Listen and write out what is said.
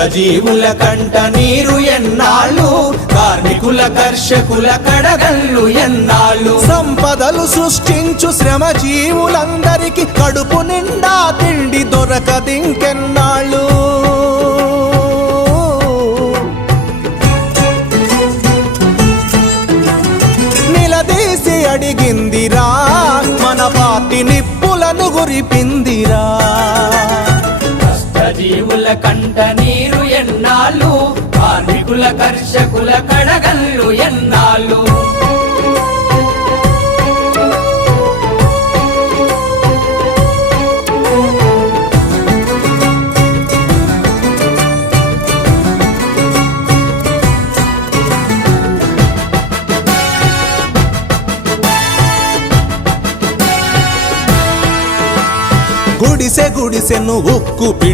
కష్టజీవుల కంట నీరు ఎన్నాళ్ళు, కార్మికుల కర్షకుల కడగళ్ళు ఎన్నాళ్ళు. సంపదలు సృష్టించు శ్రమజీవులందరికీ కడుపు నిండా తిండి దొరకదింకెన్నాళ్ళు. నిలదీసి అడిగిందిరా మన పార్టీ నిప్పులను గురిపిందిరా. కష్టజీవుల కంట నీరు ఎన్నాళ్ళు, కార్మికుల కర్షకుల కడగళ్ళు ఎన్నాళ్ళు. గుడిసె గుడిసెను ఉక్కు పిడి